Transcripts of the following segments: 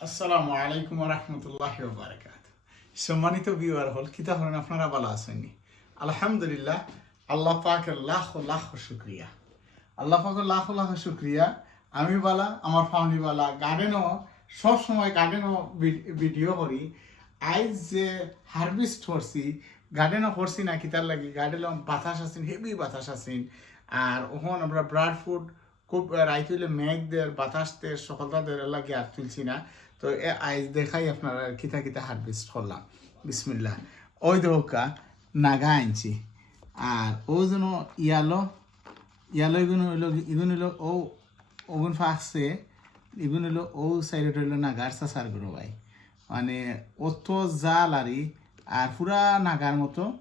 আসসালামু আলাইকুম রহমতুল্লাহ সম্মানিত ভিউয়ার হল কিতা হলেন আপনারা ভালো আছেননি আলহামদুলিল্লাহ, আল্লাহ পাকের লাখ লাখ শুক্রিয়া। আল্লাহ পাকের লাখ লাখ শুক্রিয়া। আমি বালা, আমার ফ্যামিলি বালা গার্ডেনও সব সময় গার্ডেনও ভিডিও করি। আইজ যে হারভেস্ট করছি গার্ডেনও করছি না কিতার লাগি গার্ডেনও বাতাস আছেন হেভি বাতাস আছেন। আর ওখান আমরা ব্রাড ফুড খুব রাইত হইলে মেঘ দের বাতাস দের সকলটা দের লাগে আর তুলছি না। তো এ আইজ দেখাই আপনারা কিতা কিতা হারভেস্ট করলাম। বিসমিল্লাহ। ওই দোকা নাগা আনছি। আর ও যেন ইয়ালো ইয়ালো এগুলো হইল এগুলো হইল ও, ওগুন ফাঁকছে এগুলো হইল ও সাইডে হইল নাগার চাষারগুলো ভাই। মানে অত জাল আরি, আর পুরা নাগার মতো।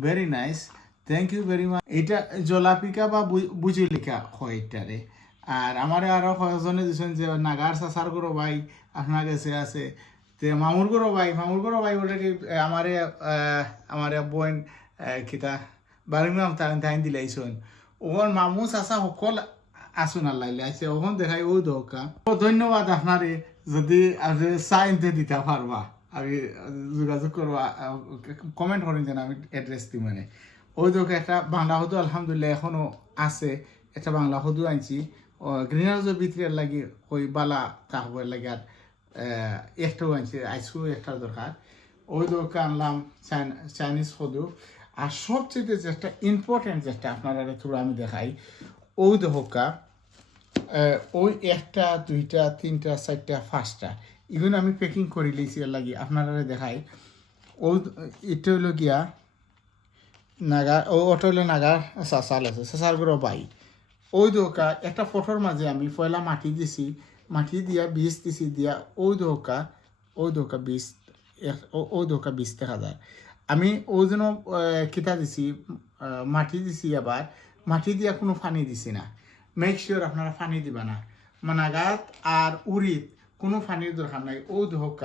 Very nice thank you very much এটা জলাপিকা বা বু- বুজিলিকা হয় এটারে। আর আমার আরও কয়েকজনে দিচ্ছেন যে নাগার চাষারগুলো ভাই আপনার কাছে আছে। তে মামুরগুলো ভাই মামুরগুলো ভাই অলরেডি আমারে আমারে বোন কিতা বারিমাম তাই তাই দিলাইছেন। ওখন মামু চাষা সকল আসুন আল্লাহ আছে ওখন দেখাই ও দরকার তো, ধন্যবাদ আপনারে যদি সাইনতে দিতে পারবা আমি যোগাযোগ করবা কমেন্ট করেন যেন আমি অ্যাড্রেস দিই মানে। ওই দোকে একটা বাংলা হদু আলহামদুলিল্লাহ এখনও আছে একটা বাংলা হদু আনছি। গ্রিন হাউসের ভিতরে লাগি ওই বালা তাহবের লাগে আর আহ, একটাও আনছি আইসু একটা দরকার ওই দোকে আনলাম চাইন- চাইনিজ হদু আর সবচেয়ে যেটা ইম্পর্টেন্ট যেটা আপনারা থ্রু আমি দেখাই ওই আহ, ওই একটা দুইটা তিনটা চারটা পাঁচটা। এগুলো আমি প্যাকিং করে এর লাগি। আপনারা দেখাই ও এটা হইল গিয়া নাগা ও ওটা হইল নাগা চাচাল আছে। চাচারগুলো বাই ওই দোকা একটা ফটোর মাঝে আমি পয়লা মাটি দিছি, মাটি দিয়া বীজ দিছি দিয়া ওই দোকা ওই দোকা বীজ ওই দোকা বীজ দেখা যায়। আমি ওই জন্য কিতা দিছি মাটি দিছি আবার, মাটি দিয়া কোনো পানি দিছি না। মেক শিওর আপনারা পানি দিবা না। মানাগাত আর উড়িদ কোনো পানির দরকার নাই। ও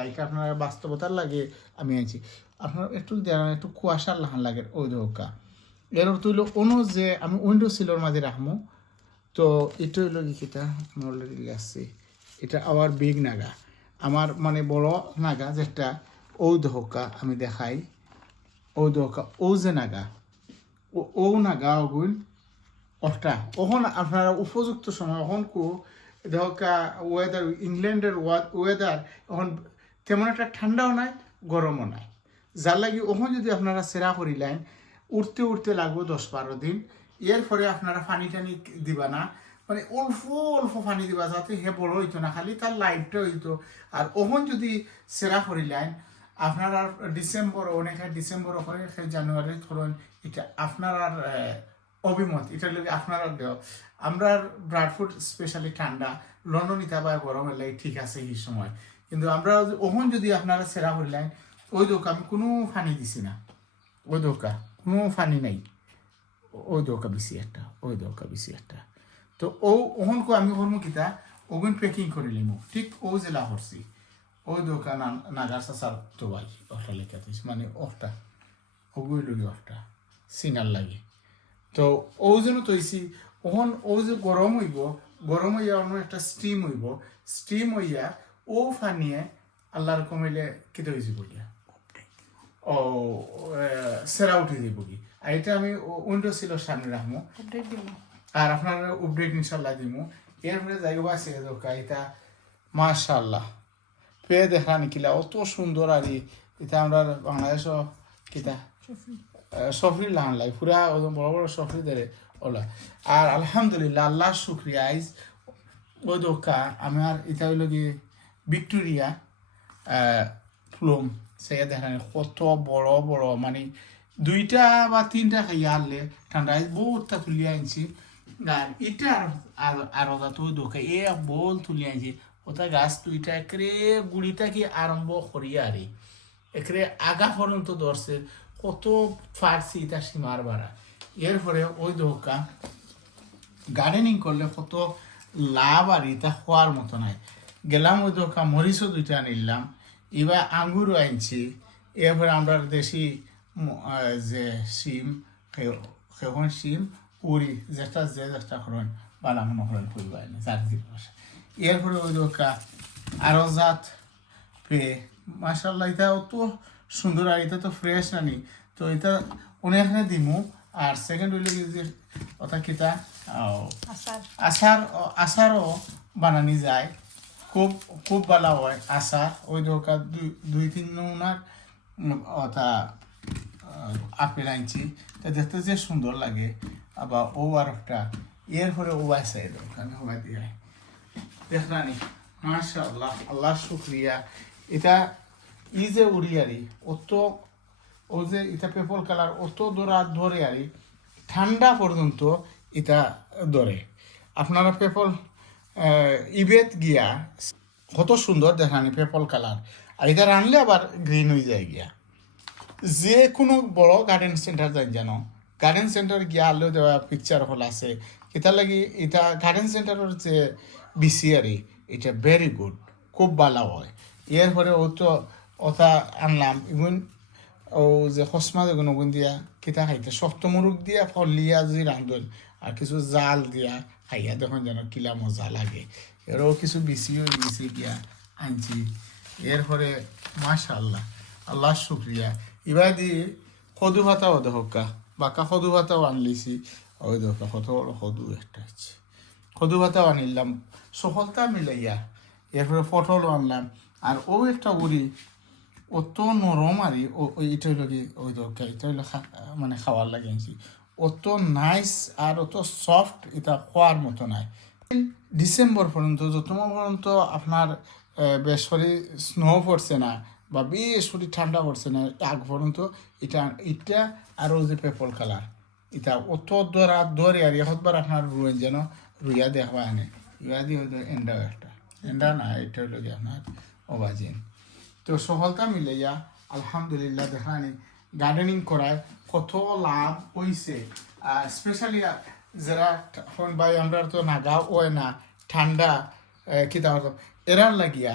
এটা আপনারা বাস্তবতার লাগে আমি আনছি। আপনার একটু দেওয়া একটু কুয়াশার লাহান লাগে ও দোকা এর হইল অনু যে আমি উইন্ডো সিলোর মাঝে রাখব তো এটা হইল কিতা আমার অলরেডি এটা আবার বিগ নাগা। আমার মানে বড় নাগা যেটা ও দহকা আমি দেখাই। ও দহকা ও যে নাগা। ও ও নাগা ওগুন অটা ওখন আপনারা উপযুক্ত সময় ওখন কো দহকা ওয়েদার ইংল্যান্ডের ওয়েদার এখন তেমন একটা ঠান্ডাও নাই, গরমও নাই। যার লাগি ওখন যদি আপনারা সেরা করিলেন উঠতে উঠতে লাগবো দশ বারো দিন। এর পরে আপনারা পানি টানি দিবা না। মানে অল্প অল্প পানি দিবা যাতে হে বড় হইতো না, খালি তার লাইটটা হইতো। আর ওখন যদি সেরা করিলেন আপনার আর ডিসেম্বর, অনেক ডিসেম্বর হয় জানুয়ারি, ধরুন, এটা আপনার আর অভিমত এটা লোক আপনার আমরা ব্রাডফুড স্পেশালি ঠান্ডা লন্ডন ইতা বা গরম এলাই ঠিক আছে এই সময়। কিন্তু আমরা ওখন যদি আপনারা সেরা করিলেন ওই দোকা আমি কোনো ফানি দিছি না। ওই দোকা কোনো ফানি নাই। ওই দোকা বেশি একটা, ওই দোকা বেশি একটা। তো ও ওহনকো আমি করব কিতা? ওগুন পেকিং করে লিমু। ঠিক ও জেলা হরছি। ওই দোকা নাগার সাসার তো ভাই ওটা লেখা দিস। মানে ওটা ওগুই লুগি ওটা সিনার লাগে। তো ও যেন তৈছি ওহন ও যে গরম হইব, গরম হইয়া অন্য একটা স্টিম হইব। স্টিম হইয়া ও ফানিয়ে আল্লাহর কমাইলে কেটে হয়েছে বলিয়া? ও সেরা উঠে দিব কি? আর এটা আমি উইন্ডো ছিল সামনে রাখব। আর আপনার আপডেট ইনশাল্লাহ দিব এরপরে যাইবা আছে দোকা এটা মাশাল্লাহ। পেয়ে দেখা নিকিলা অত সুন্দর আর এটা আমরা বাংলাদেশ কিতা সফরি লাহান লাই পুরা ওজন বড় বড় সফরি দেরে ওলা। আর আলহামদুলিল্লাহ আল্লাহ শুক্রিয়া আইজ ও দোকা আমার এটা হইল কি ভিক্টোরিয়া প্লুম সেটা দেখা যায় কত বড় বড় মানে দুইটা বা তিনটা খাইয়া আনলে ঠান্ডায় বহুতটা তুলিয়ে আনছি আর এটা আর আর ওটা তো দোকা এ বল তুলিয়ে আনছি ওটা গাছ দুইটা একেবারে গুড়িটা কি আরম্ভ করিয়া আরে একরে আগা পর্যন্ত ধরছে কত ফারছি এটা সীমার বাড়া এরপরে ওই দোকা গার্ডেনিং করলে কত লাভ আর এটা হওয়ার মতো নাই। গেলাম ওই দোকা মরিচও দুইটা নিলাম এবার আঙ্গুরও আনছি এরপরে আমরা দেশি যে সিম সেখন সিম উড়ি যেটা যে যেটা করেন বালা মনে করেন করবা যার দিকে এরপরে ওই দোকা আরও জাত পেয়ে মাশাল্লাহ এটা অত সুন্দর আর এটা তো ফ্রেশ নানি তো এটা অনেক দিমু আর সেকেন্ড হইলে কি যে ওটা কিতা? আও, আচার। আচার আচারও বানানি যায়। খুব খুব ভালো হয়। আচার ওই দরকার দুই দুই তিন নমুনার ওটা আপেল আনছি। তা দেখতে যে সুন্দর লাগে। আবার ও আর একটা, এর পরে ও আছে দোকানে হওয়া দিয়ে। দেখলানি মাশা আল্লাহ আল্লাহ শুক্রিয়া। এটা ই যে উড়িয়ারি অত, ও যে এটা পেপল কালার অত দৌড়া ধরে আরি, ঠান্ডা পর্যন্ত এটা ধরে। আপনারা পেপল ইবেত গিয়া, কত সুন্দর দেখানি পেপল কালার আর এটা রানলে আবার গ্রিন হয়ে যায় গিয়া। যে কোনো বড় গার্ডেন সেন্টার যাই যেন। গার্ডেন সেন্টার গিয়া আলো দেওয়া পিকচার হল আছে। এটা লাগি এটা গার্ডেন সেন্টারের যে বিসিআরি এটা ভেরি গুড খুব ভালো হয়। এর পরে ও তো ওটা আনলাম। ইগুন ও যে হসমা যেগুলো ওগুন দিয়া, কিতা খাইতে, শক্ত মুরুখ দিয়া ফলিয়া যদি রান্ধন, আর কিছু জাল দিয়া খাইয়া দেখুন যেন কিলা মজা লাগে এরও কিছু বিসিও বিসি গিয়া আনছি এরপরে মাশাল্লাহ আল্লাহ আল্লাহ শুক্রিয়া এবার দি সদু ভাতাও দেখা বাঁকা সদু ভাতাও আনলিছি ওই দেখা কত সদু একটা আছে সদু ভাতাও আনিলাম সফলতা মিলাইয়া এরপরে পটলও আনলাম আর ও একটা উড়ি অত নরম আর এটা হইল কি ওই দরকার এটা মানে খাওয়ার লাগে আনছি অত নাইস আর অত সফট এটা খোয়ার মতো নাই। ডিসেম্বর পর্যন্ত, যতক্ষণ পর্যন্ত আপনার বেশ করে স্নো পড়ছে না বা বেশ করে ঠান্ডা পড়ছে না, আগ পর্যন্ত এটা এটা আর যে পেপল কালার এটা অত দরা দরে আর এখতবার আপনার রুয়েন যেন রুইয়া দেখবা আনে ইয়া দিয়ে হয়তো এন্ডাও একটা। এন্ডা না, এটা হইল কি আপনার অবাজিন তো সফলতা মিলাইয়া আলহামদুলিল্লাহ দেখানি গার্ডেনিং করায় কত লাভ হইছে? স্পেশালি যারা এখন ভাই আমরা তো নাগা, ওয় না, ঠান্ডা কি তার এরার লাগিয়া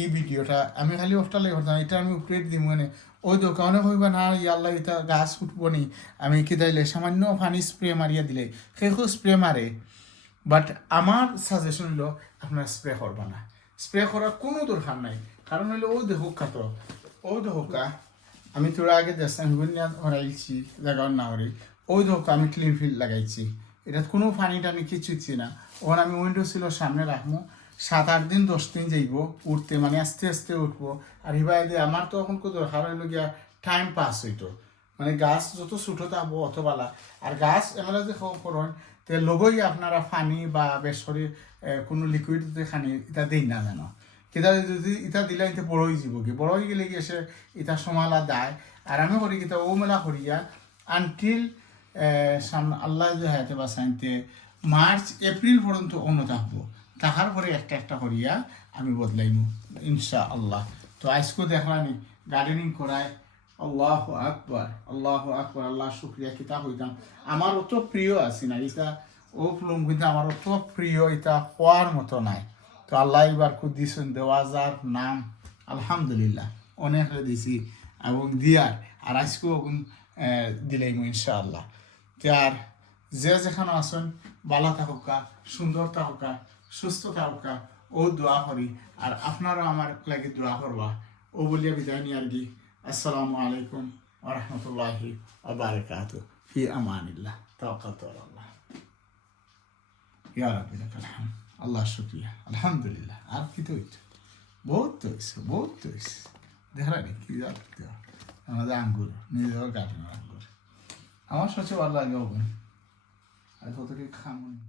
এই ভিডিওটা আমি খালি ওটা লাগে করতাম এটা আমি উপরে দিই মানে ওই দোকানে হইবা না ইয়াল্লা এটা গাছ উঠবো নি, আমি কি তাইলে সামান্য পানি স্প্রে মারিয়া দিলে সেই স্প্রে মারে। বাট আমার সাজেশন হলো আপনার স্প্রে করবা না। স্প্রে করার কোনো দরকার নাই, কারণ হলো ও দেখুকা তো ও দেখুকা আমি তোরা আগে হুইনা হরাইছি জায়গার না ওই দেখুকা আমি ক্লিন ফিল্ড লাগাইছি। এটা কোনো পানি টানি কিছুচ্ছি না। ওখান আমি উইন্ডো ছিল সামনে রাখব সাত আট দিন দশ দিন যাইব উঠতে মানে আস্তে আস্তে উঠবো। আর হিবাই দিয়ে আমার তো এখন দরকার হইল গিয়া টাইম পাস হইতো। মানে গাছ যত ছোটো থাকব অত বালা। আর গাছ এমএলএ যে করেন তে লগই আপনারা পানি বা এ, কোনো লিকুইড খানি এটা দিই না জানো কিতা যদি ইটা দিলে ইতে বড় হয়ে যাব কি? বড় হয়ে গেলে গিয়ে সে ইটা সমালা দেয় আর আমি করি কিতা ও মেলা করিয়া আনটিল সামনে আল্লাহ যে হাতে বাসাইতে মার্চ এপ্রিল পর্যন্ত অন্য থাকব তাহার পরে একটা একটা করিয়া আমি বদলাইমু ইনশা আল্লাহ তো আজকেও দেখলানি গার্ডেনিং করায় আল্লাহ আকবর আল্লাহ আকবর, আল্লাহ শুক্রিয়া কিতাব হইতাম আমার অত প্রিয় আছে না এটা ও ফুলুম কিন্তু আমার অত প্রিয় এটা হওয়ার মতো নাই। তো আল্লাহ এবার খুব দিছেন দেওয়াজার নাম, আলহামদুলিল্লাহ। অনেক দিছি এবং দিয়ার। আর আজকেও দিলাইম ইনশাআল্লাহ। তো আর যে যেখানে আছেন, ভালো থাকুকা, সুন্দর থাকুকা, সুস্থ থাকুকা, ও দোয়া করি। আর আপনারা আমার লাগে দোয়া করবা। ও বলিয়া বিদায় নিয়ে আর কি। আসসালামু আলাইকুম ওরহমতুল্লাহি ওবারাকাতু। ফি আমানিল্লাহ। তাওয়াক্কালতু আলাল্লাহ। ইয়া রাব্বি লাকাল হামদ আল্লাহ শুক্রিয়া। আলহামদুলিল্লাহ। আর কি তো হইতো বহুত তো হয়েছে বহুত তো হয়েছে দেখা নি কি যাচ্ছে আমাদের আঙ্গুর, নিজের কাটানোর আঙ্গুর। আমার সবচেয়ে ভালো লাগে ওগুন আর কত কি খামনি